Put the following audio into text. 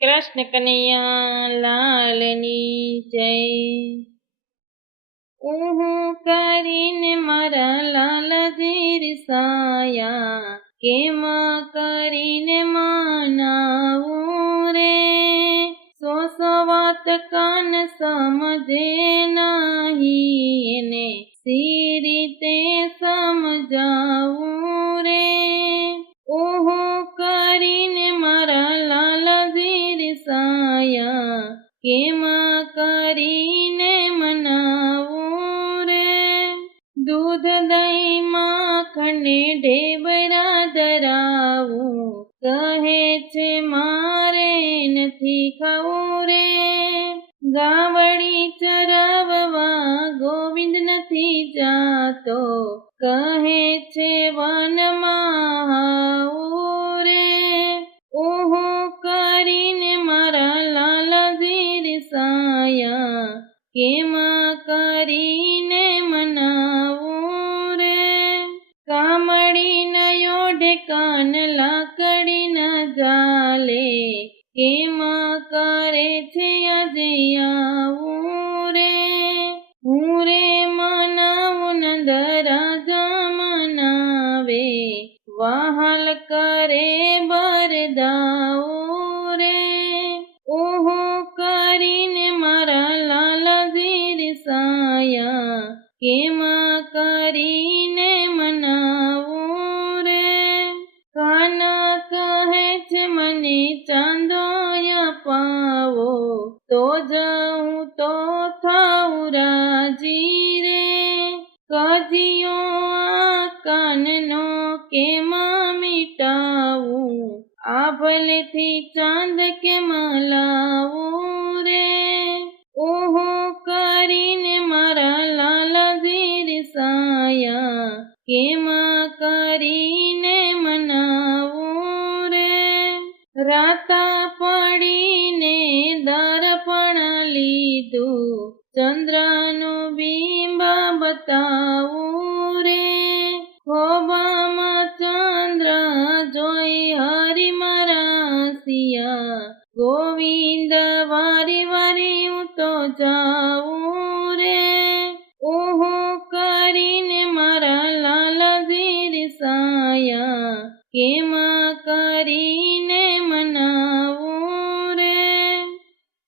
કૃષ્ણ કનૈયા લાલની જય. ઊહું કરીને મારા લાલ ધીર સાયા, કેમ કરીને મનાવું રે? સો સો વાત કાન સમજે કેમ કરીને મનાવું રે? દૂધ દહીં માખણને ઢેબરા ધરાવું. કહે છે, મારે નથી ખાવું રે. ગાવડી ચરાવવા ગોવિંદ નથી જાતો. કહે છે કેમ કરીને મનાવું રે? કામડી નયો ઢેકાન, લાકડી ન જાલે. કેમ કરે છે આજે આવું રે? હું રે મનાવું નંદરા રાજા મનાવે. વહાલ કરે બરદાઓ કેમ કરીને મનાવું રે? કાના કહે છે મને ચાંદો પાવો, તો જાઉં તો થાઉં રાજી રે. કજિયો આ કાનનો કેમ મીટાવું? આ ભલેથી ચાંદ જાઉં રે ઓહો કરીને મારા લાલાજી સાયા કેમાં કરી